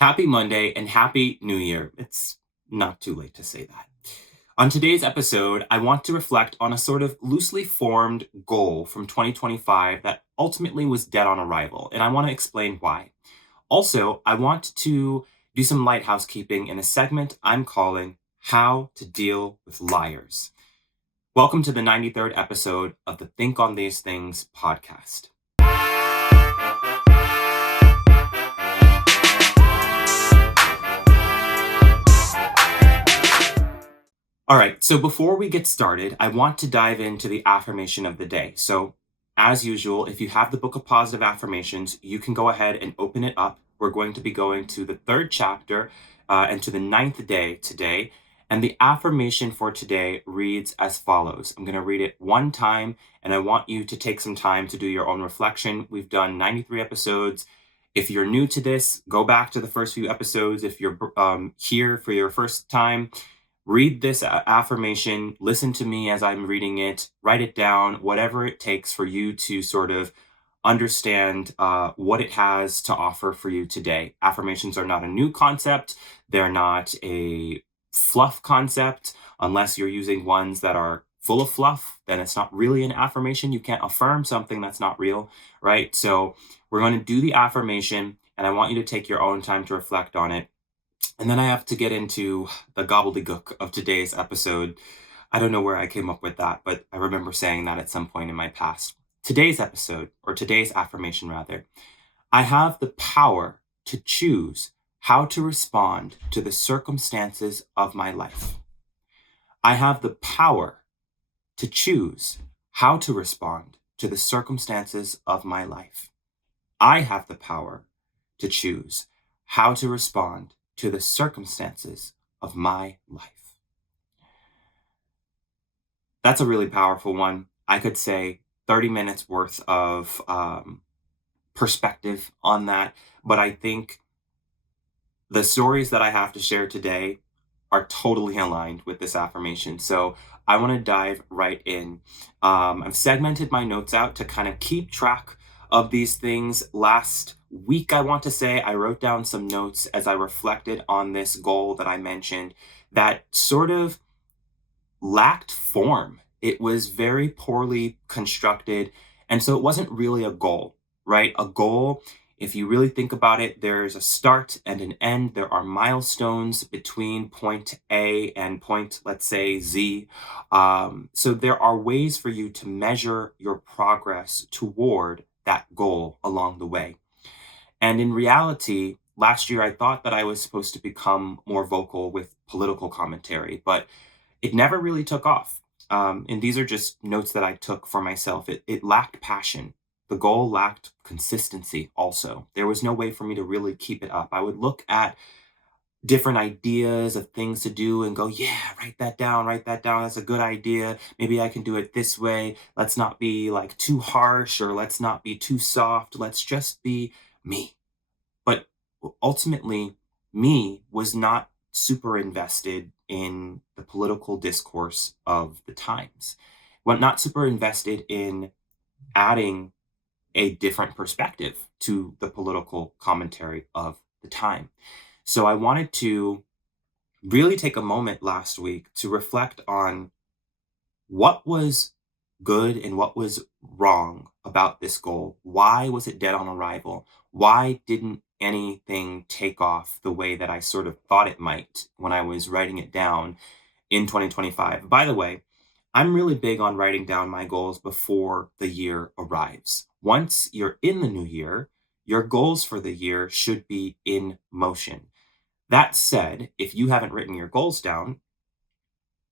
Happy Monday and Happy New Year. It's not too late to say that. On today's episode, I want to reflect on a sort of loosely formed goal from 2025 that ultimately was dead on arrival, and I want to explain why. Also, I want to do some light housekeeping in a segment I'm calling How to Deal with Liars. Welcome to the 93rd episode of the Think on These Things podcast. All right, so before we get started, I want to dive into the affirmation of the day. So, as usual, if you have the Book of Positive Affirmations, you can go ahead and open it up. We're going to be going to the third chapter and to the ninth day today. And the affirmation for today reads as follows. I'm going to read it one time, and I want you to take some time to do your own reflection. We've done 93 episodes. If you're new to this, go back to the first few episodes. If you're here for your first time, read this affirmation, listen to me as I'm reading it, write it down, whatever it takes for you to sort of understand what it has to offer for you today. Affirmations are not a new concept. They're not a fluff concept. Unless you're using ones that are full of fluff, then it's not really an affirmation. You can't affirm something that's not real, right? So we're going to do the affirmation, and I want you to take your own time to reflect on it. And then I have to get into the gobbledygook of today's episode. I don't know where I came up with that, but I remember saying that at some point in my past. Today's episode, or today's affirmation rather, I have the power to choose how to respond to the circumstances of my life. I have the power to choose how to respond to the circumstances of my life. I have the power to choose how to respond to the circumstances of my life. That's a really powerful one. I could say 30 minutes worth of perspective on that, but I think the stories that I have to share today are totally aligned with this affirmation. So I want to dive right in. I've segmented my notes out to kind of keep track of these things. Last week, I want to say, I wrote down some notes as I reflected on this goal that I mentioned that sort of lacked form. It was very poorly constructed. And so it wasn't really a goal, right? A goal, if you really think about it, there's a start and an end. There are milestones between point A and point, let's say, Z. So there are ways for you to measure your progress toward that goal along the way. And in reality, last year I thought that I was supposed to become more vocal with political commentary, but it never really took off. And these are just notes that I took for myself. It lacked passion. The goal lacked consistency also. There was no way for me to really keep it up. I would look at different ideas of things to do and go, yeah, write that down, that's a good idea. Maybe I can do it this way. Let's not be like too harsh, or let's not be too soft. Let's just be me. But ultimately, me was not super invested in the political discourse of the times. Well, not super invested in adding a different perspective to the political commentary of the time. So I wanted to really take a moment last week to reflect on what was good and what was wrong about this goal. Why was it dead on arrival? Why didn't anything take off the way that I sort of thought it might when I was writing it down in 2025? By the way, I'm really big on writing down my goals before the year arrives. Once you're in the new year, your goals for the year should be in motion. That said, if you haven't written your goals down,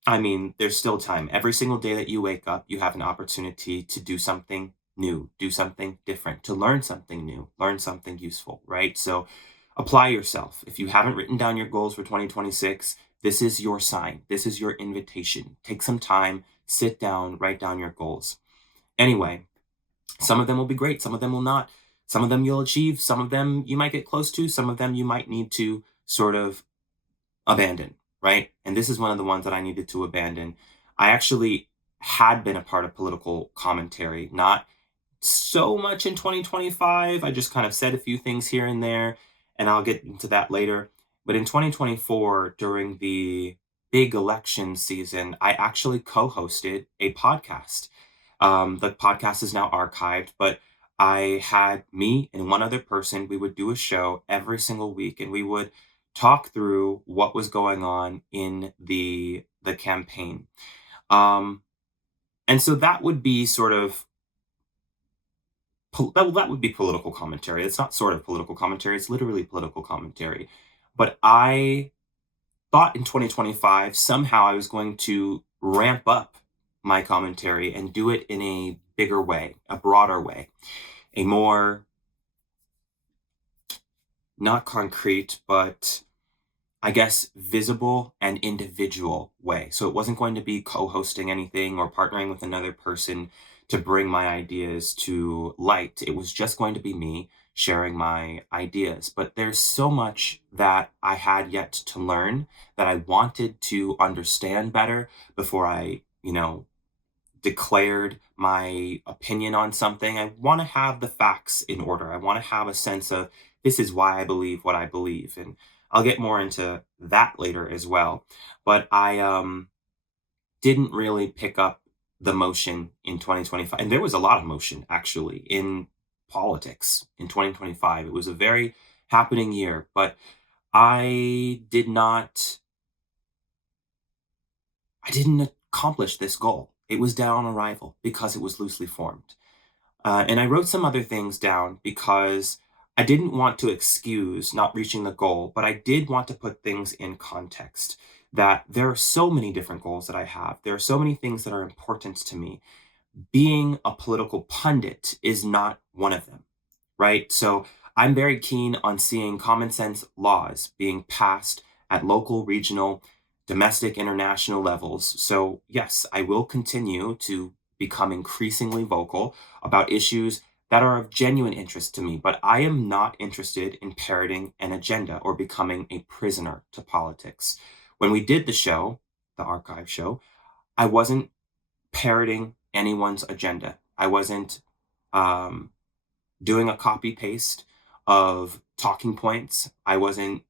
I mean, there's still time. Every single day that you wake up, you have an opportunity to do something new, do something different, to learn something new, learn something useful, right? So apply yourself. If you haven't written down your goals for 2026, this is your sign. This is your invitation. Take some time, sit down, write down your goals. Anyway, some of them will be great. Some of them will not. Some of them you'll achieve. Some of them you might get close to. Some of them you might need to sort of abandon, right? And this is one of the ones that I needed to abandon. I actually had been a part of political commentary, not so much in 2025. I just kind of said a few things here and there. and I'll get into that later. But in 2024, during the big election season, I actually co hosted a podcast. The podcast is now archived, but I had me and one other person. We would do a show every single week, and we would talk through what was going on in the campaign. Um, and so that would be sort of that would be political commentary. It's not sort of political commentary. It's literally political commentary. But I thought in 2025 somehow I was going to ramp up my commentary and do it in a bigger way, a broader way, a more not concrete, but I guess, visible and individual way. So it wasn't going to be co hosting anything or partnering with another person to bring my ideas to light. It was just going to be me sharing my ideas. But there's so much that I had yet to learn that I wanted to understand better before I, declared my opinion on something. I want to have the facts in order. I want to have a sense of this is why I believe what I believe. And I'll get more into that later as well. But I didn't really pick up the motion in 2025. And there was a lot of motion actually in politics in 2025. It was a very happening year, but I did not I didn't accomplish this goal. It was dead on arrival because it was loosely formed. And I wrote some other things down because I didn't want to excuse not reaching the goal, but I did want to put things in context. That there are so many different goals that I have. There are so many things that are important to me. Being a political pundit is not one of them, right? So I'm very keen on seeing common sense laws being passed at local, regional, domestic, international levels. So, yes, I will continue to become increasingly vocal about issues that are of genuine interest to me, but I am not interested in parroting an agenda or becoming a prisoner to politics. When we did the show, the archive show, I wasn't parroting anyone's agenda. I wasn't um, doing a copy paste of talking points. I wasn't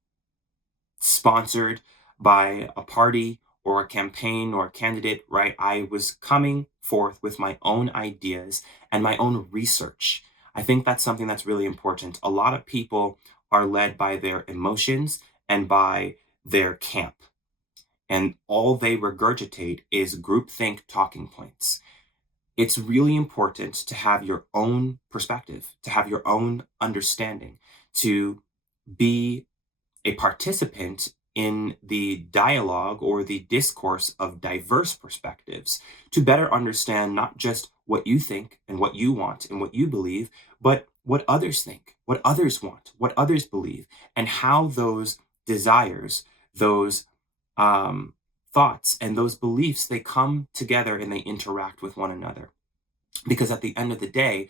sponsored by a party or a campaign or a candidate, right? I was coming forth with my own ideas and my own research. I think that's something that's really important. A lot of people are led by their emotions and by their camp, and all they regurgitate is groupthink talking points. It's really important to have your own perspective, to have your own understanding, to be a participant in the dialogue or the discourse of diverse perspectives to better understand not just what you think and what you want and what you believe, but what others think, what others want, what others believe, and how those desires, those um, thoughts, and those beliefs, they come together and they interact with one another. Because at the end of the day,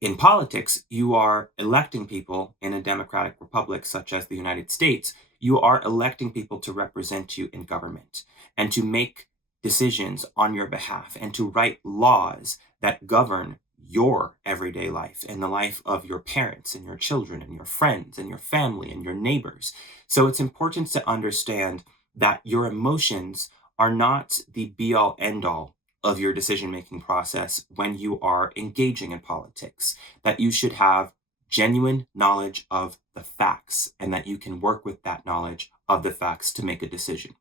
in politics, you are electing people in a democratic republic such as the United States. You are electing people to represent you in government and to make decisions on your behalf and to write laws that govern your everyday life and the life of your parents and your children and your friends and your family and your neighbors. So it's important to understand that your emotions are not the be all end all of your decision making process when you are engaging in politics, that you should have genuine knowledge of the facts and that you can work with that knowledge of the facts to make a decision.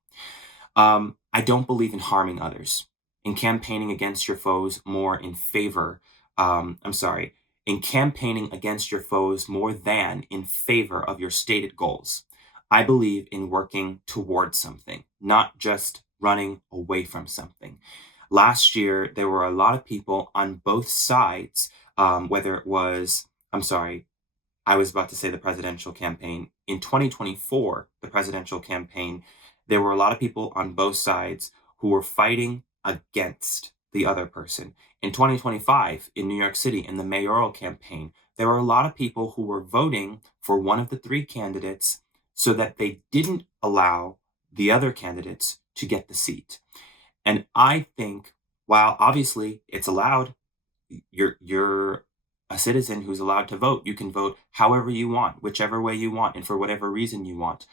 I don't believe in harming others, in campaigning against your foes more in favor. I'm sorry, in campaigning against your foes more than in favor of your stated goals. I believe in working towards something, not just running away from something. Last year, there were a lot of people on both sides, whether it was, I'm sorry, I was about to say the presidential campaign. In 2024, the presidential campaign, there were a lot of people on both sides who were fighting against the other person. In 2025, in New York City, in the mayoral campaign, there were a lot of people who were voting for one of the three candidates so that they didn't allow the other candidates to get the seat. And I think, while obviously it's allowed, you're a citizen who's allowed to vote. You can vote however you want, whichever way you want, and for whatever reason you want.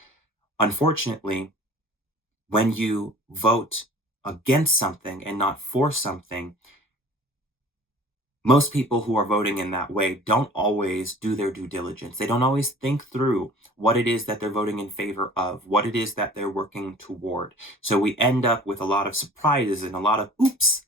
Unfortunately, when you vote against something and not for something, most people who are voting in that way don't always do their due diligence. They don't always think through what it is that they're voting in favor of, what it is that they're working toward. So we end up with a lot of surprises and a lot of oops,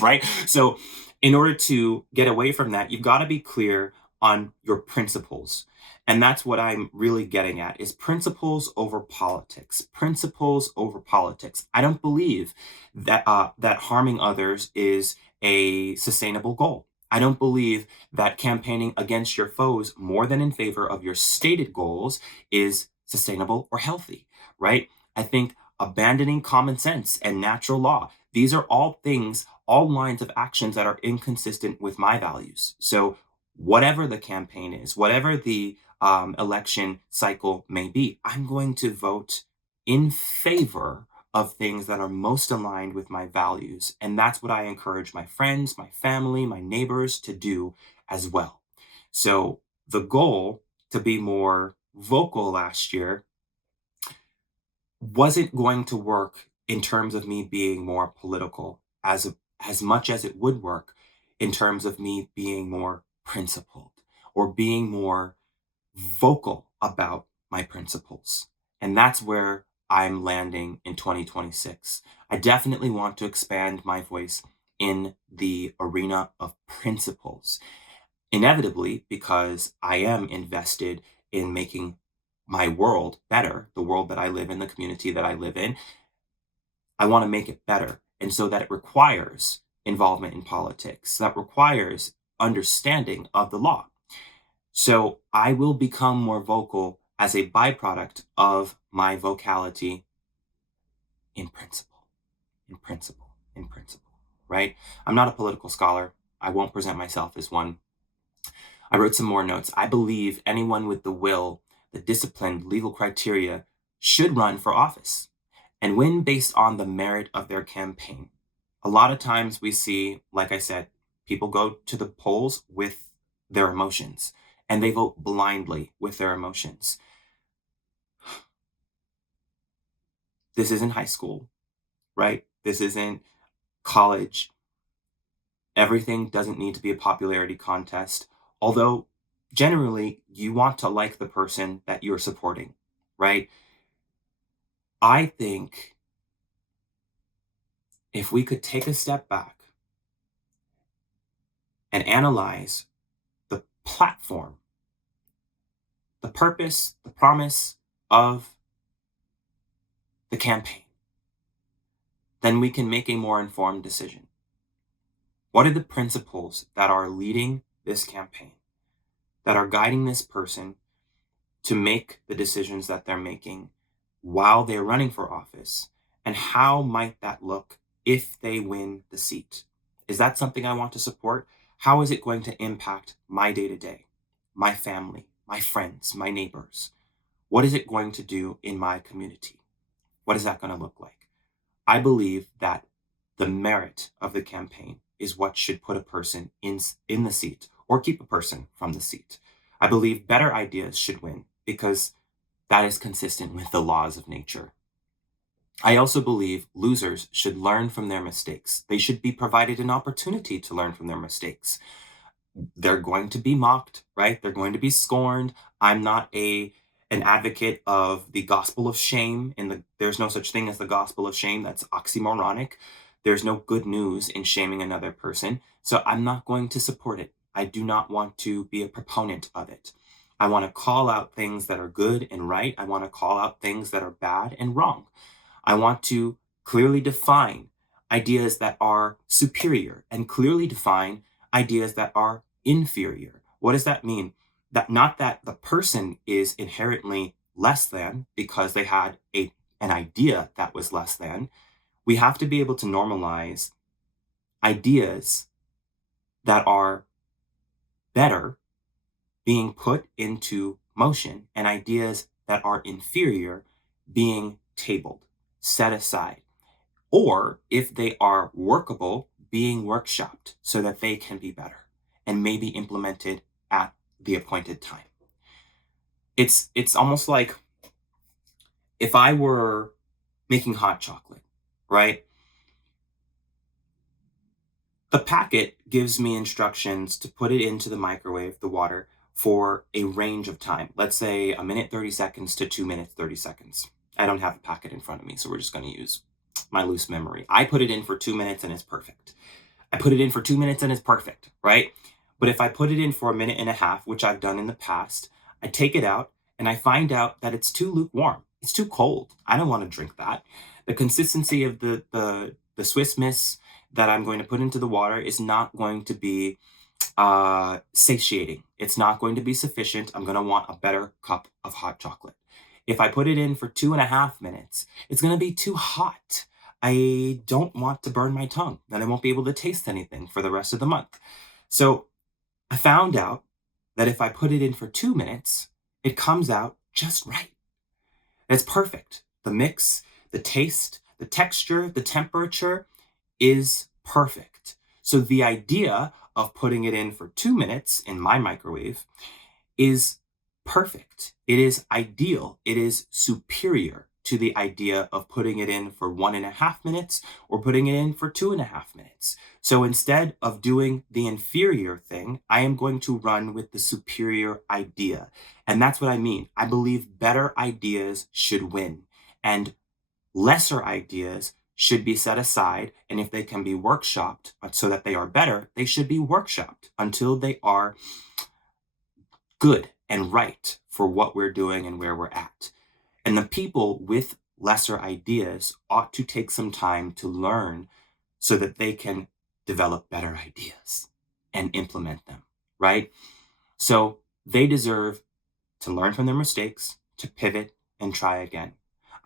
right? So, in order to get away from that, you've got to be clear on your principles. And that's what I'm really getting at is principles over politics. Principles over politics. I don't believe that harming others is a sustainable goal. I don't believe that campaigning against your foes more than in favor of your stated goals is sustainable or healthy, right? I think abandoning common sense and natural law, these are all things, all lines of actions that are inconsistent with my values. So, whatever the campaign is, whatever the election cycle may be, I'm going to vote in favor of things that are most aligned with my values. And that's what I encourage my friends, my family, my neighbors to do as well. So the goal to be more vocal last year wasn't going to work in terms of me being more political as much as it would work in terms of me being more principled or being more vocal about my principles. And that's where I'm landing in 2026. I definitely want to expand my voice in the arena of principles, inevitably, because I am invested in making my world better, the world that I live in, the community that I live in. I want to make it better. And so that it requires involvement in politics, that requires understanding of the law. So I will become more vocal as a byproduct of my vocality in principle, in principle, in principle, right? I'm not a political scholar. I won't present myself as one. I wrote some more notes. I believe anyone with the will, the disciplined legal criteria should run for office and win based on the merit of their campaign. A lot of times we see, like I said, people go to the polls with their emotions and they vote blindly with their emotions. This isn't high school, right? This isn't college. Everything doesn't need to be a popularity contest, although generally you want to like the person that you're supporting, right? I think if we could take a step back and analyze the platform, the purpose, the promise of the campaign, then we can make a more informed decision. What are the principles that are leading this campaign, that are guiding this person to make the decisions that they're making while they're running for office? And how might that look if they win the seat? Is that something I want to support? How is it going to impact my day to day, my family, my friends, my neighbors? What is it going to do in my community? What is that going to look like? I believe that the merit of the campaign is what should put a person in the seat or keep a person from the seat. I believe better ideas should win because that is consistent with the laws of nature. I also believe losers should learn from their mistakes. They should be provided an opportunity to learn from their mistakes. They're going to be mocked, right? They're going to be scorned. I'm not an advocate of the gospel of shame, and there's no such thing as the gospel of shame. That's oxymoronic. There's no good news in shaming another person. So I'm not going to support it. I do not want to be a proponent of it. I want to call out things that are good and right. I want to call out things that are bad and wrong. I want to clearly define ideas that are superior and clearly define ideas that are inferior. What does that mean? That not that the person is inherently less than because they had an idea that was less than. We have to be able to normalize ideas that are better being put into motion and ideas that are inferior being tabled, set aside, or if they are workable, being workshopped so that they can be better. and maybe implemented at the appointed time. It's almost like if I were making hot chocolate, right? The packet gives me instructions to put it into the microwave, the water, for a range of time. Let's say a minute 30 seconds to 2 minutes 30 seconds. I don't have a packet in front of me, so we're just going to use my loose memory. I put it in for 2 minutes and it's perfect. I put it in for 2 minutes and it's perfect, right? But if I put it in for a minute and a half, which I've done in the past, I take it out and I find out that it's too lukewarm. It's too cold. I don't want to drink that. The consistency of the Swiss Miss that I'm going to put into the water is not going to be satiating. It's not going to be sufficient. I'm going to want a better cup of hot chocolate. If I put it in for 2.5 minutes, it's going to be too hot. I don't want to burn my tongue. Then I won't be able to taste anything for the rest of the month. So I found out that if I put it in for 2 minutes, it comes out just right. It's perfect. The mix, the taste, the texture, the temperature is perfect. So the idea of putting it in for 2 minutes in my microwave is perfect. It is ideal. It is superior to the idea of putting it in for 1.5 minutes or putting it in for 2.5 minutes. So instead of doing the inferior thing, I am going to run with the superior idea. And that's what I mean. I believe better ideas should win and lesser ideas should be set aside. And if they can be workshopped so that they are better, they should be workshopped until they are good and right for what we're doing and where we're at. And the people with lesser ideas ought to take some time to learn so that they can develop better ideas and implement them, right? So they deserve to learn from their mistakes, to pivot and try again.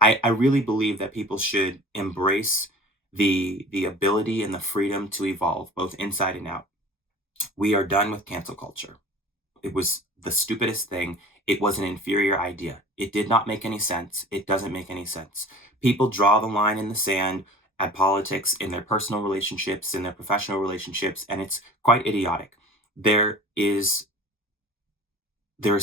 I really believe that people should embrace the ability and the freedom to evolve, both inside and out. We are done with cancel culture. It was the stupidest thing. It was an inferior idea. It did not make any sense. It doesn't make any sense. People draw the line in the sand at politics, in their personal relationships, in their professional relationships, and it's quite idiotic. There is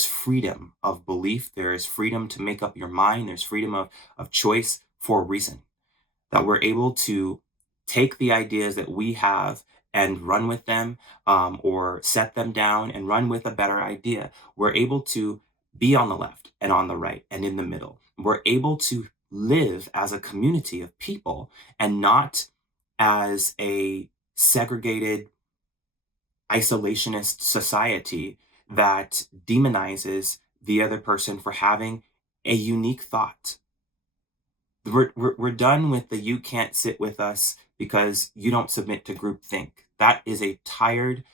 freedom of belief. There is freedom to make up your mind. There's freedom of choice for a reason. That we're able to take the ideas that we have and run with them, or set them down and run with a better idea. We're able to be on the left and on the right and in the middle. We're able to live as a community of people and not as a segregated, isolationist society that demonizes the other person for having a unique thought. We're done with the "you can't sit with us because you don't submit to groupthink." That is a tired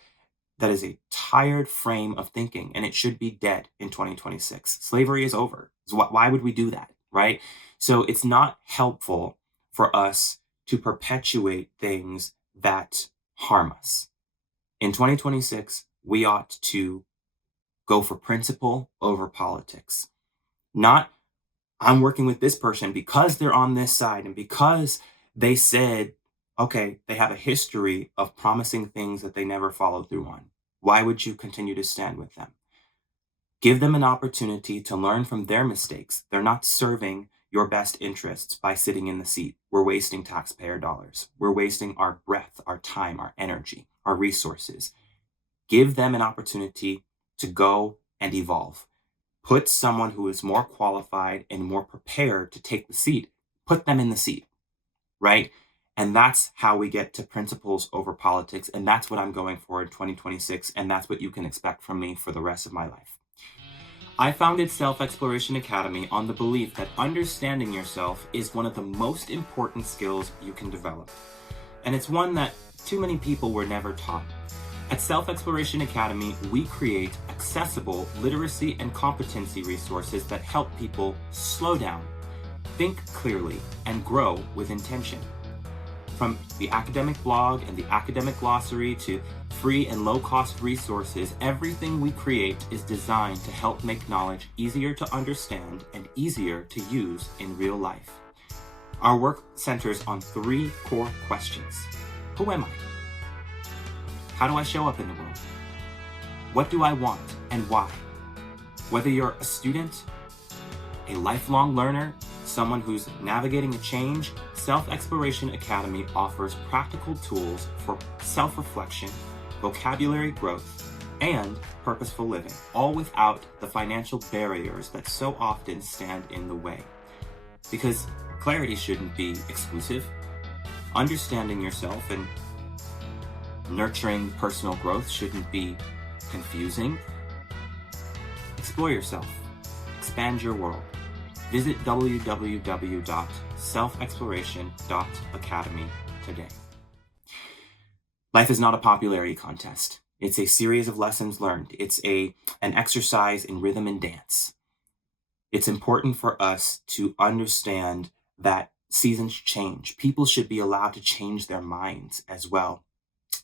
frame of thinking, and it should be dead in 2026. Slavery is over. So why would we do that, right? So it's not helpful for us to perpetuate things that harm us. In 2026, we ought to go for principle over politics. Not, I'm working with this person because they're on this side and because they said, okay, they have a history of promising things that they never followed through on. Why would you continue to stand with them? Give them an opportunity to learn from their mistakes. They're not serving your best interests by sitting in the seat. We're wasting taxpayer dollars. We're wasting our breath, our time, our energy, our resources. Give them an opportunity to go and evolve. Put someone who is more qualified and more prepared to take the seat, put them in the seat, right? And that's how we get to principles over politics. And that's what I'm going for in 2026. And that's what you can expect from me for the rest of my life. I founded Self Exploration Academy on the belief that understanding yourself is one of the most important skills you can develop. And it's one that too many people were never taught. At Self Exploration Academy, we create accessible literacy and competency resources that help people slow down, think clearly, and grow with intention. From the academic blog and the academic glossary to free and low-cost resources, everything we create is designed to help make knowledge easier to understand and easier to use in real life. Our work centers on 3 core questions. Who am I? How do I show up in the world? What do I want and why? Whether you're a student, a lifelong learner, someone who's navigating a change, Self Exploration Academy offers practical tools for self reflection, vocabulary growth, and purposeful living, all without the financial barriers that so often stand in the way. Because clarity shouldn't be exclusive. Understanding yourself and nurturing personal growth shouldn't be confusing. Explore yourself. Expand your world. Visit www.selfexploration.academy today. Life is not a popularity contest. It's a series of lessons learned. It's an exercise in rhythm and dance. It's important for us to understand that seasons change. People should be allowed to change their minds as well.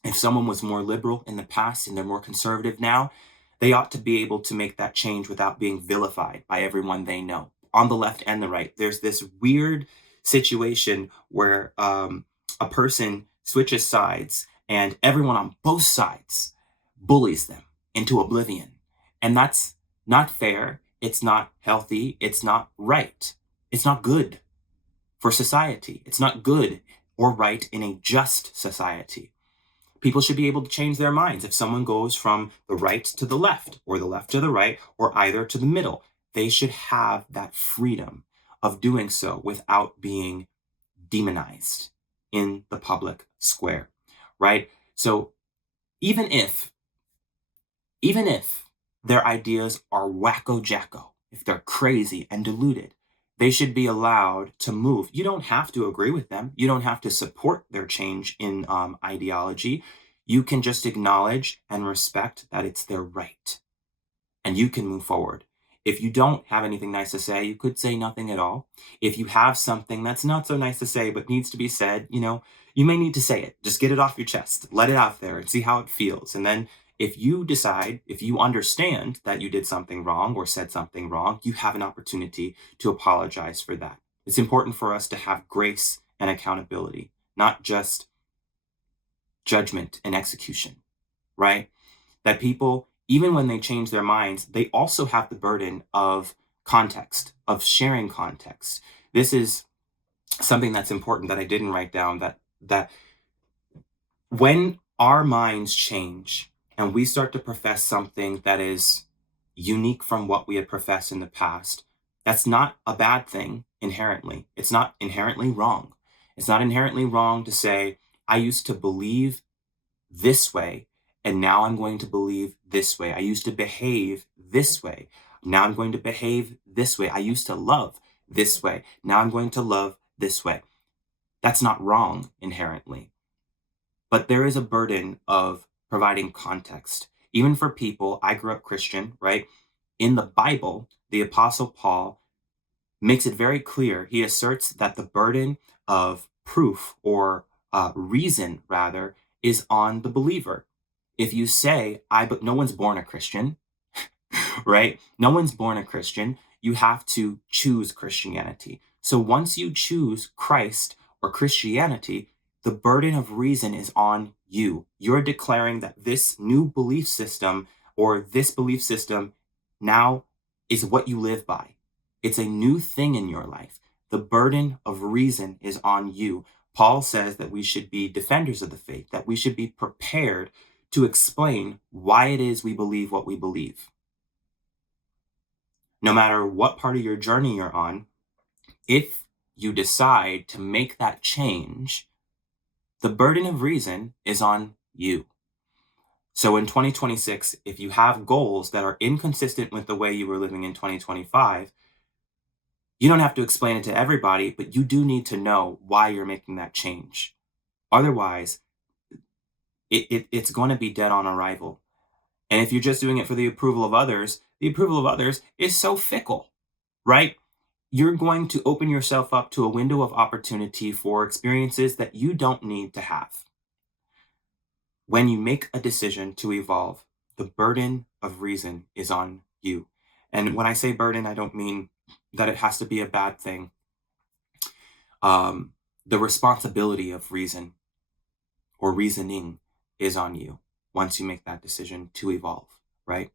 If someone was more liberal in the past and they're more conservative now, they ought to be able to make that change without being vilified by everyone they know, on the left and the right. There's this weird situation where a person switches sides and everyone on both sides bullies them into oblivion. And that's not fair. It's not healthy. It's not right. It's not good for society. It's not good or right in a just society. People should be able to change their minds. If someone goes from the right to the left, or the left to the right, or either to the middle, they should have that freedom of doing so without being demonized in the public square, right? So even if their ideas are wacko jacko, if they're crazy and deluded, they should be allowed to move. You don't have to agree with them. You don't have to support their change in ideology. You can just acknowledge and respect that it's their right, and you can move forward. If you don't have anything nice to say, you could say nothing at all. If you have something that's not so nice to say but needs to be said, you may need to say it. Just get it off your chest. Let it out there and see how it feels. And then if you decide, if you understand that you did something wrong or said something wrong, you have an opportunity to apologize for that. It's important for us to have grace and accountability, not just judgment and execution, right? That people, even when they change their minds, they also have the burden of context, of sharing context. This is something that's important that I didn't write down, that when our minds change and we start to profess something that is unique from what we had professed in the past, that's not a bad thing inherently. It's not inherently wrong. It's not inherently wrong to say, I used to believe this way, and now I'm going to believe this way. I used to behave this way. Now I'm going to behave this way. I used to love this way. Now I'm going to love this way. That's not wrong inherently. But there is a burden of providing context. Even for people, I grew up Christian, right? In the Bible, the Apostle Paul makes it very clear. He asserts that the burden of proof or reason, rather, is on the believer. If you say, but no one's born a Christian, right? No one's born a Christian. You have to choose Christianity. So once you choose Christ or Christianity, the burden of reason is on you. You're declaring that this new belief system or this belief system now is what you live by. It's a new thing in your life. The burden of reason is on you. Paul says that we should be defenders of the faith, that we should be prepared to explain why it is we believe what we believe. No matter what part of your journey you're on, if you decide to make that change, the burden of reason is on you. So in 2026, if you have goals that are inconsistent with the way you were living in 2025, you don't have to explain it to everybody, but you do need to know why you're making that change. Otherwise, it's going to be dead on arrival. And if you're just doing it for the approval of others is so fickle, right? You're going to open yourself up to a window of opportunity for experiences that you don't need to have. When you make a decision to evolve, the burden of reason is on you. And when I say burden, I don't mean that it has to be a bad thing. The responsibility of reason or reasoning is on you once you make that decision to evolve, right?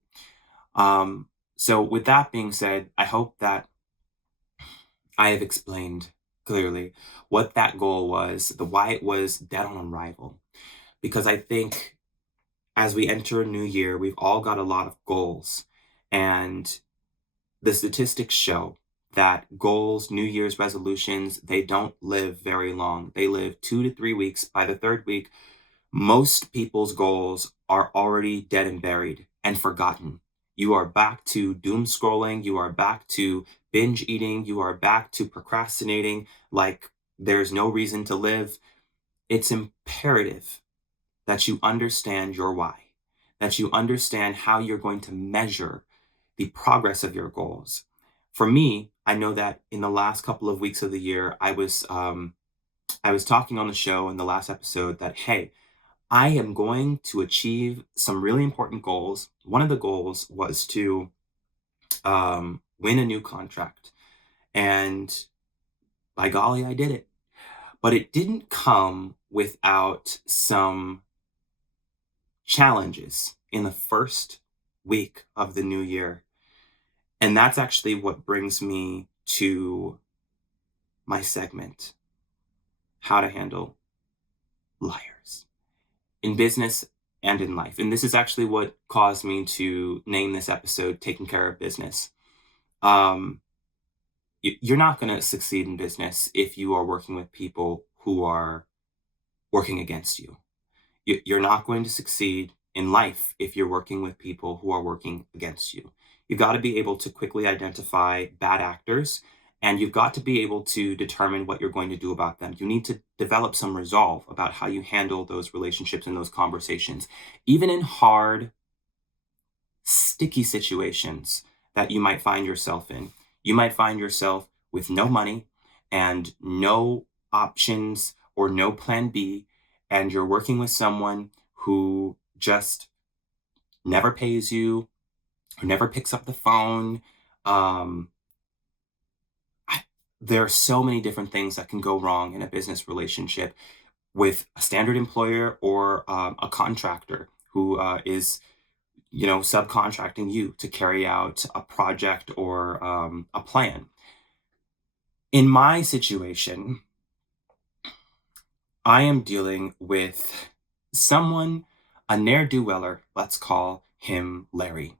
So with that being said, I hope that I have explained clearly what that goal was, the why it was dead on arrival. Because I think as we enter a new year, we've all got a lot of goals. And the statistics show that goals, New Year's resolutions, they don't live very long. They live 2 to 3 weeks. By the third week, most people's goals are already dead and buried and forgotten. You are back to doom scrolling. You are back to binge eating. You are back to procrastinating like there's no reason to live. It's imperative that you understand your why, that you understand how you're going to measure the progress of your goals. For me, I know that in the last couple of weeks of the year, I was talking on the show in the last episode that hey, I am going to achieve some really important goals. One of the goals was to win a new contract, and by golly, I did it. But it didn't come without some challenges in the first week of the new year. And that's actually what brings me to my segment, how to handle liars in business and in life. And this is actually what caused me to name this episode Taking Care of Business. Um, you're not going to succeed in business if you are working with people who are working against you. You're not going to succeed in life if you're working with people who are working against you. You've got to be able to quickly identify bad actors, and you've got to be able to determine what you're going to do about them. You need to develop some resolve about how you handle those relationships and those conversations. Even in hard, sticky situations that you might find yourself in, you might find yourself with no money and no options or no plan B, and you're working with someone who just never pays you, who never picks up the phone. Um, I, there are so many different things that can go wrong in a business relationship with a standard employer or a contractor who is subcontracting you to carry out a project or a plan. In my situation, I am dealing with someone, a ne'er do weller. Let's call him Larry.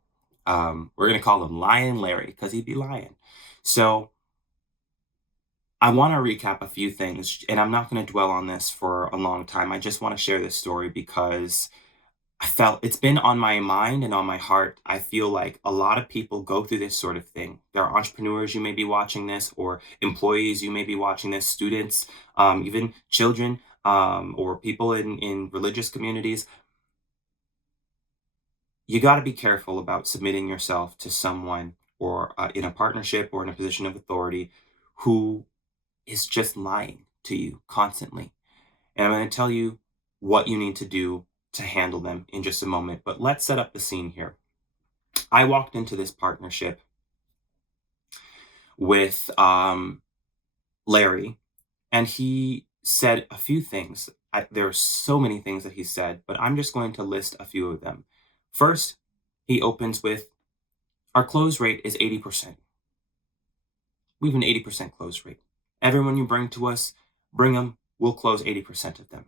We're going to call him Lion Larry because he'd be lying. So I want to recap a few things, and I'm not going to dwell on this for a long time. I just want to share this story because I felt it's been on my mind and on my heart. I feel like a lot of people go through this sort of thing. There are entrepreneurs, you may be watching this, or employees, you may be watching this, students, even children, or people in religious communities. You got to be careful about submitting yourself to someone or in a partnership or in a position of authority who is just lying to you constantly. And I'm going to tell you what you need to do to handle them in just a moment. But let's set up the scene here. I walked into this partnership with Larry, and he said a few things. There are so many things that he said, but I'm just going to list a few of them. First, he opens with, our close rate is 80%. We have an 80% close rate. Everyone you bring to us, bring them, we'll close 80% of them.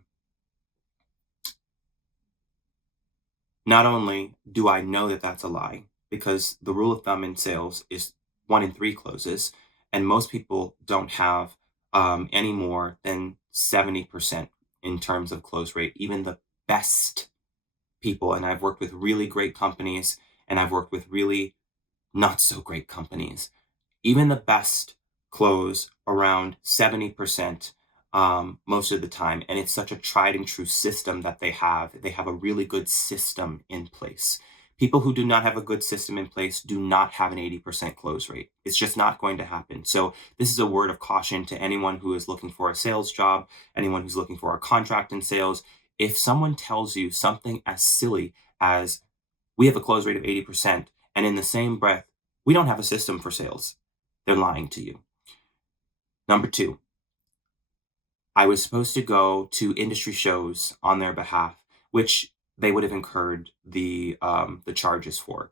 Not only do I know that that's a lie, because the rule of thumb in sales is 1 in 3 closes, and most people don't have any more than 70% in terms of close rate. Even the best people, and I've worked with really great companies, and I've worked with really not so great companies. Even the best close around 70% most of the time. And it's such a tried and true system that they have. They have a really good system in place. People who do not have a good system in place do not have an 80% close rate. It's just not going to happen. So, this is a word of caution to anyone who is looking for a sales job, anyone who's looking for a contract in sales. If someone tells you something as silly as, we have a close rate of 80%, and in the same breath, we don't have a system for sales, they're lying to you. Number two, I was supposed to go to industry shows on their behalf, which they would have incurred the charges for.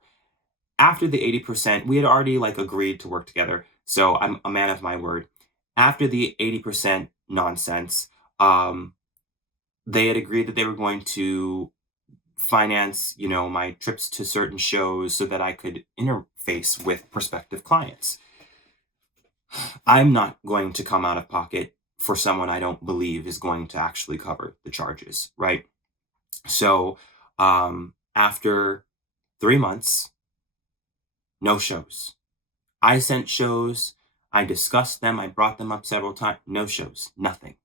After the 80%, we had already like agreed to work together. So I'm a man of my word. After the 80% nonsense, um, they had agreed that they were going to finance, my trips to certain shows so that I could interface with prospective clients. I'm not going to come out of pocket for someone I don't believe is going to actually cover the charges, right? So, after 3 months, no shows. I sent shows, I discussed them, I brought them up several times, no shows, nothing.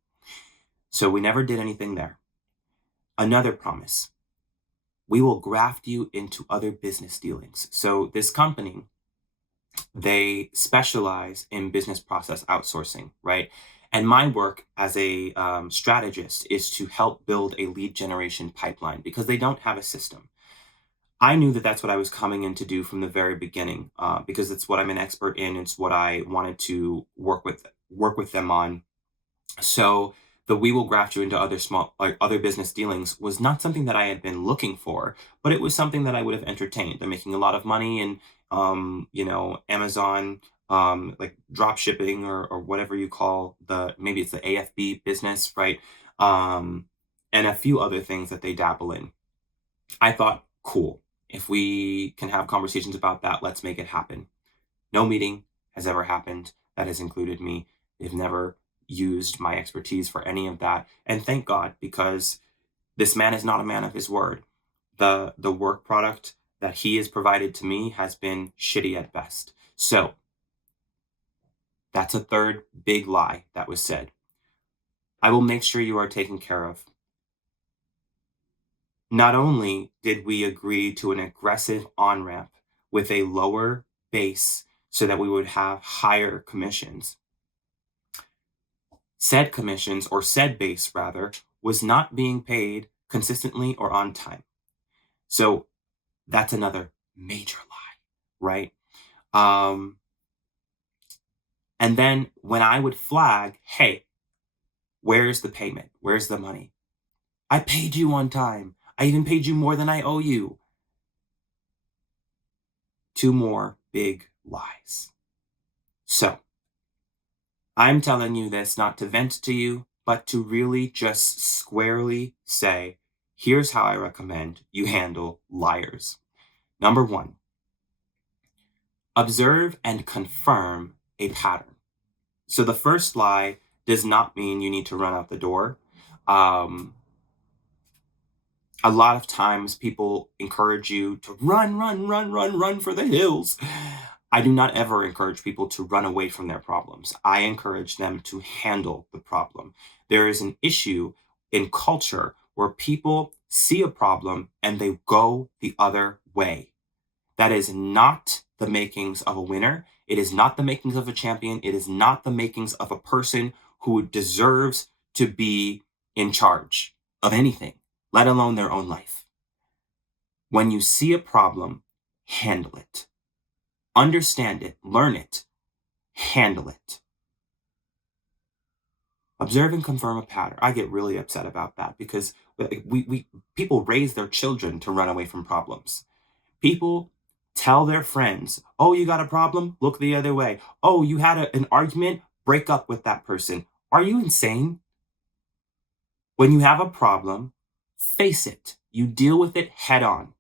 So we never did anything there. Another promise: we will graft you into other business dealings. So this company, they specialize in business process outsourcing, right? And my work as a strategist is to help build a lead generation pipeline because they don't have a system. I knew that that's what I was coming in to do from the very beginning, because it's what I'm an expert in. It's what I wanted to work with them on. So the "we will graft you into other small, like other business dealings" was not something that I had been looking for, but it was something that I would have entertained. They're making a lot of money in, Amazon, like drop shipping, or whatever you call maybe it's the AFB business, right? Um, and a few other things that they dabble in. I thought, cool. If we can have conversations about that, let's make it happen. No meeting has ever happened that has included me. They've never used my expertise for any of that. And thank God, because this man is not a man of his word. The work product that he has provided to me has been shitty at best. So that's a third big lie that was said. I will make sure you are taken care of. Not only did we agree to an aggressive on ramp with a lower base so that we would have higher commissions, said commissions, or said base rather, was not being paid consistently or on time. So that's another major lie, right? Um, and then when I would flag, hey, where's the payment? Where's the money? I paid you on time. I even paid you more than I owe you. Two more big lies. So I'm telling you this not to vent to you, but to really just squarely say, here's how I recommend you handle liars. Number one, observe and confirm a pattern. So the first lie does not mean you need to run out the door. Um, a lot of times people encourage you to run, run, run, run, run for the hills. I do not ever encourage people to run away from their problems. I encourage them to handle the problem. There is an issue in culture where people see a problem and they go the other way. That is not the makings of a winner. It is not the makings of a champion. It is not the makings of a person who deserves to be in charge of anything, let alone their own life. When you see a problem, handle it. Understand it, learn it, handle it. Observe and confirm a pattern. I get really upset about that because we people raise their children to run away from problems. People tell their friends, "Oh, you got a problem? Look the other way. Oh, you had an argument? Break up with that person." Are you insane? When you have a problem, face it. You deal with it head on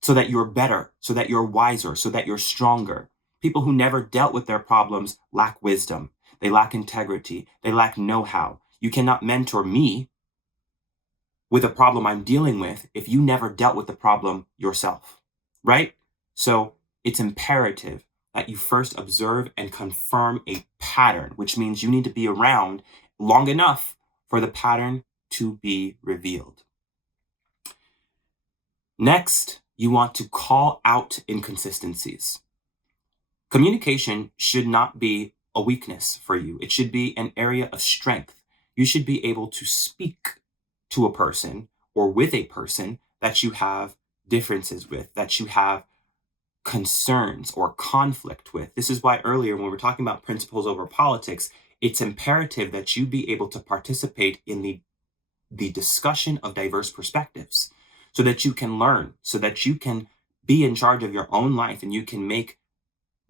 so that you're better, so that you're wiser, so that you're stronger. People who never dealt with their problems lack wisdom. They lack integrity. They lack know how. You cannot mentor me with a problem I'm dealing with if you never dealt with the problem yourself, right? So it's imperative that you first observe and confirm a pattern, which means you need to be around long enough for the pattern to be revealed. Next, you want to call out inconsistencies. Communication should not be a weakness for you. It should be an area of strength. You should be able to speak to a person or with a person that you have differences with, that you have concerns or conflict with. This is why earlier, when we were talking about principles over politics, it's imperative that you be able to participate in the discussion of diverse perspectives. so that you can learn, so that you can be in charge of your own life and you can make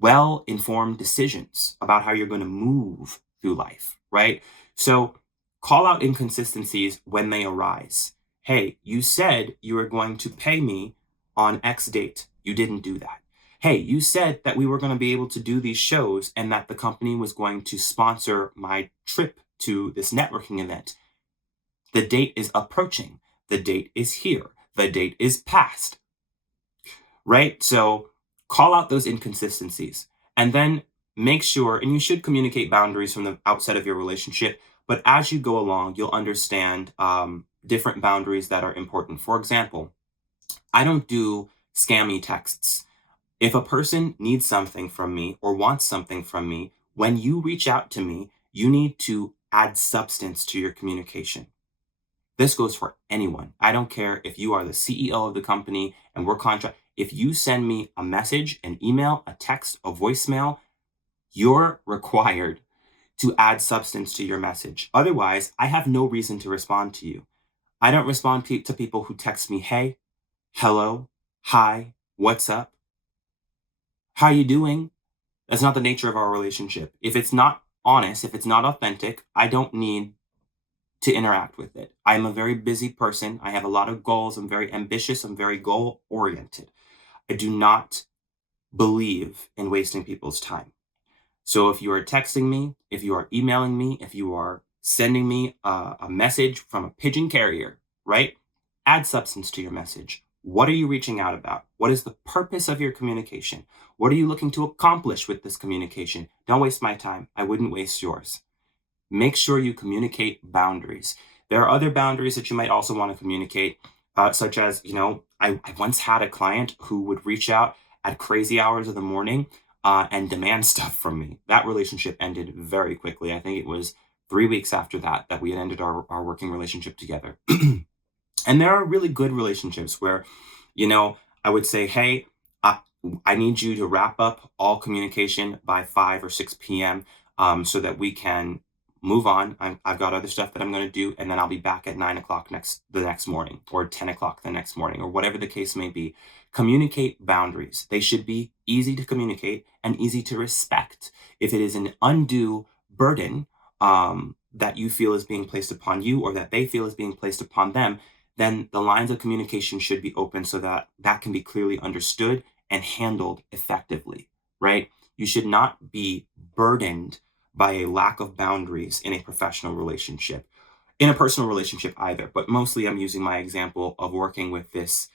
well informed decisions about how you're going to move through life, right? So call out inconsistencies when they arise. Hey, you said you were going to pay me on X date. You didn't do that. Hey, you said that we were going to be able to do these shows and that the company was going to sponsor my trip to this networking event. The date is approaching. The date is here. The date is past, right? So call out those inconsistencies and then make sure, and you should communicate boundaries from the outset of your relationship, but as you go along, you'll understand different boundaries that are important. For example, I don't do scammy texts. If a person needs something from me or wants something from me, when you reach out to me, you need to add substance to your communication. This goes for anyone. I don't care if you are the CEO of the company and we're contract. If you send me a message, an email, a text, a voicemail, you're required to add substance to your message. Otherwise, I have no reason to respond to you. I don't respond to people who text me, hey, hello, hi, what's up, how you doing? That's not the nature of our relationship. If it's not honest, if it's not authentic, I don't need to interact with it. I'm a very busy person. I have a lot of goals. I'm very ambitious. I'm very goal oriented. I do not believe in wasting people's time. So if you are texting me, if you are emailing me, if you are sending me a message from a pigeon carrier, right? Add substance to your message. What are you reaching out about? What is the purpose of your communication? What are you looking to accomplish with this communication? Don't waste my time. I wouldn't waste yours. Make sure you communicate boundaries. There are other boundaries that you might also want to communicate, such as, I once had a client who would reach out at crazy hours of the morning and demand stuff from me. That relationship ended very quickly. I think it was 3 weeks after that we had ended our working relationship together. And there are really good relationships where, I would say, hey, I, I need you to wrap up all communication by 5 or 6 p.m. So that we can move on. I've got other stuff that I'm going to do, and then I'll be back at 9 o'clock the next morning, or 10 o'clock the next morning, or whatever the case may be. Communicate boundaries. They should be easy to communicate and easy to respect. If it is an undue burden that you feel is being placed upon you, or that they feel is being placed upon them, then the lines of communication should be open so that that can be clearly understood and handled effectively, right? You should not be burdened by a lack of boundaries in a professional relationship, in a personal relationship either. But mostly I'm using my example of working with this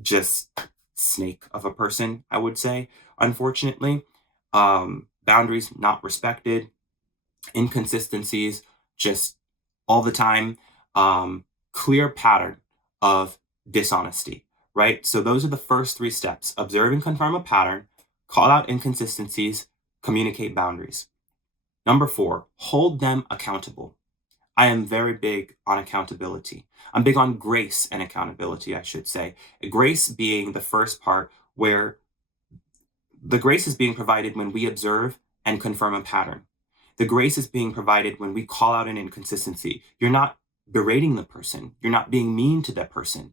just snake of a person, I would say, unfortunately. Boundaries not respected, inconsistencies just all the time, clear pattern of dishonesty, right? So those are the first 3 steps: observe and confirm a pattern, call out inconsistencies, communicate boundaries. Number 4, hold them accountable. I am very big on accountability. I'm big on grace and accountability, I should say. Grace being the first part, where the grace is being provided when we observe and confirm a pattern. The grace is being provided when we call out an inconsistency. You're not berating the person. You're not being mean to that person.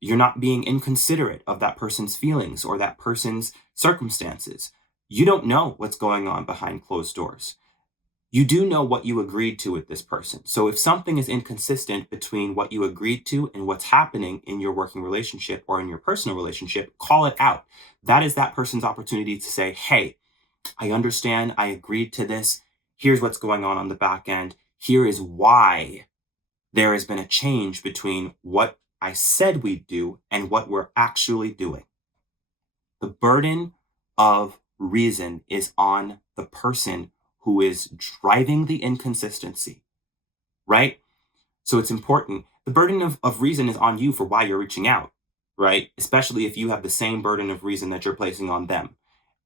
You're not being inconsiderate of that person's feelings or that person's circumstances. You don't know what's going on behind closed doors. You do know what you agreed to with this person. So if something is inconsistent between what you agreed to and what's happening in your working relationship or in your personal relationship, call it out. That is that person's opportunity to say, hey, I understand. I agreed to this. Here's what's going on the back end. Here is why there has been a change between what I said we'd do and what we're actually doing. The burden of reason is on the person who is driving the inconsistency, right? So it's important. The burden of reason is on you for why you're reaching out, right? Especially if you have the same burden of reason that you're placing on them.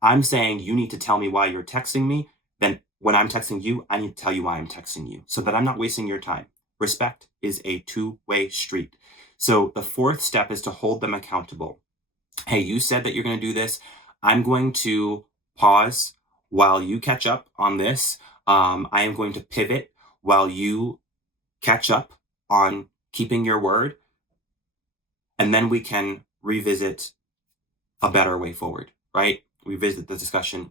I'm saying you need to tell me why you're texting me. Then when I'm texting you, I need to tell you why I'm texting you so that I'm not wasting your time. Respect is a two-way street. So the 4th step is to hold them accountable. Hey, you said that you're going to do this. I'm going to pause while you catch up on this. I am going to pivot while you catch up on keeping your word, and then we can revisit a better way forward, right? Revisit the discussion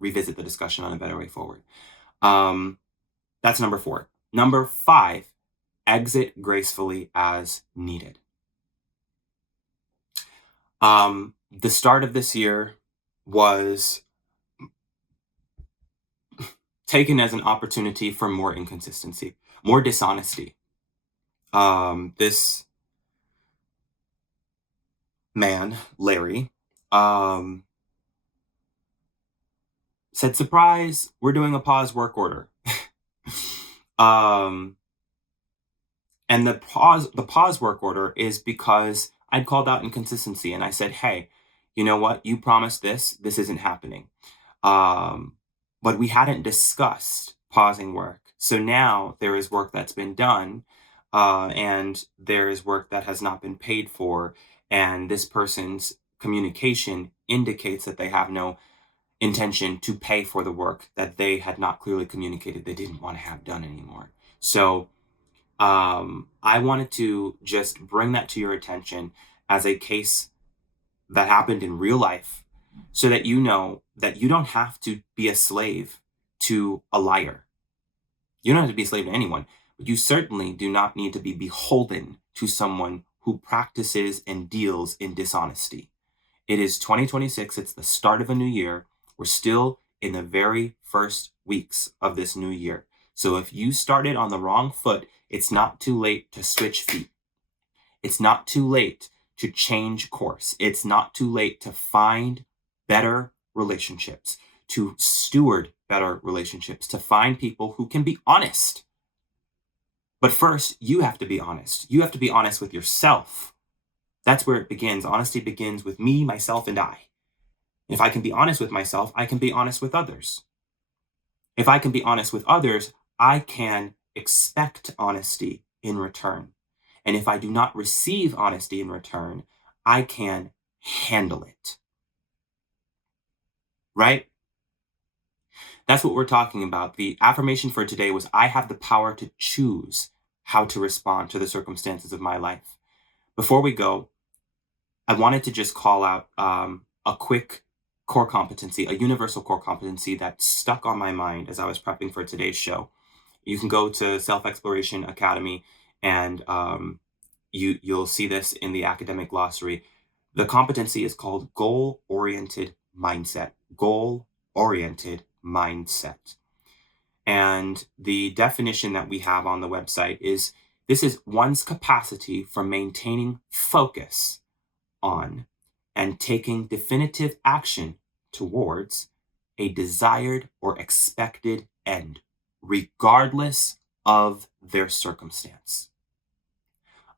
on a better way forward. Um, that's number 4. Number 5, exit gracefully as needed. The start of this year was taken as an opportunity for more inconsistency, more dishonesty. This man, Larry, um, said, "Surprise, we're doing a pause work order." um, and the pause work order is because I'd called out inconsistency and I said, "Hey, you know what? You promised this. This isn't happening." Um, but we hadn't discussed pausing work. So now there is work that's been done, and there is work that has not been paid for. And this person's communication indicates that they have no intention to pay for the work that they had not clearly communicated they didn't want to have done anymore. So I wanted to just bring that to your attention as a case that happened in real life so that you know that you don't have to be a slave to a liar. You don't have to be a slave to anyone, but you certainly do not need to be beholden to someone who practices and deals in dishonesty. It is 2026, it's the start of a new year. We're still in the very first weeks of this new year. So if you started on the wrong foot, it's not too late to switch feet. It's not too late to change course. It's not too late to find better relationships, to steward better relationships, to find people who can be honest. But first, you have to be honest. You have to be honest with yourself. That's where it begins. Honesty begins with me, myself, and I. If I can be honest with myself, I can be honest with others. If I can be honest with others, I can expect honesty in return. And if I do not receive honesty in return, I can handle it. Right? That's what we're talking about. The affirmation for today was I have the power to choose how to respond to the circumstances of my life. Before we go, I wanted to just call out a quick core competency, a universal core competency that stuck on my mind as I was prepping for today's show. You can go to Self Exploration Academy and you'll see this in the academic glossary. The competency is called goal oriented mindset. Goal oriented mindset. And the definition that we have on the website is this is one's capacity for maintaining focus on and taking definitive action towards a desired or expected end, regardless of their circumstance.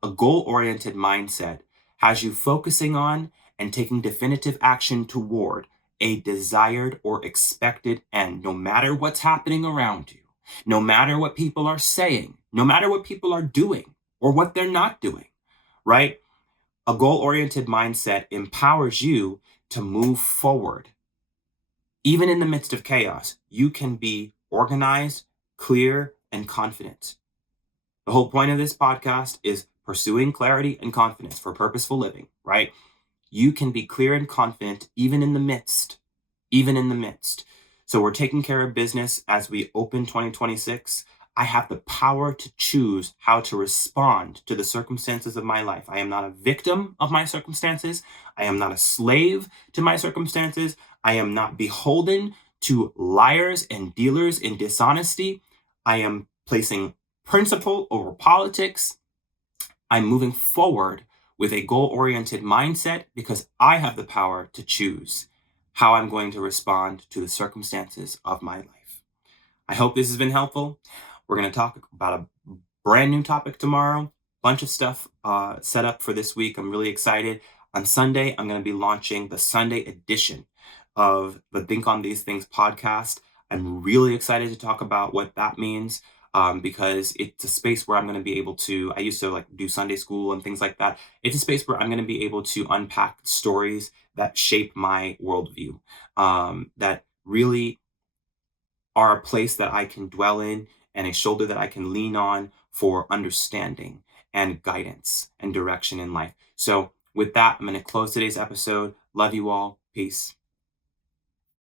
A goal oriented mindset has you focusing on and taking definitive action toward a desired or expected end, no matter what's happening around you, no matter what people are saying, no matter what people are doing or what they're not doing, right? A goal oriented mindset empowers you to move forward. Even in the midst of chaos, you can be organized, clear, and confident. The whole point of this podcast is pursuing clarity and confidence for purposeful living, right? You can be clear and confident even in the midst, even in the midst. So we're taking care of business as we open 2026. I have the power to choose how to respond to the circumstances of my life. I am not a victim of my circumstances. I am not a slave to my circumstances. I am not beholden to liars and dealers in dishonesty. I am placing principle over politics. I'm moving forward with a goal oriented mindset because I have the power to choose how I'm going to respond to the circumstances of my life. I hope this has been helpful. We're going to talk about a brand new topic tomorrow. Bunch of stuff set up for this week. I'm really excited. On Sunday, I'm going to be launching the Sunday edition of the Think on These Things podcast. I'm really excited to talk about what that means because it's a space where I'm going to be able to, I used to like do Sunday school and things like that. It's a space where I'm going to be able to unpack stories that shape my worldview, that really are a place that I can dwell in and a shoulder that I can lean on for understanding. and guidance and direction in life. So, with that, I'm going to close today's episode. Love you all. Peace.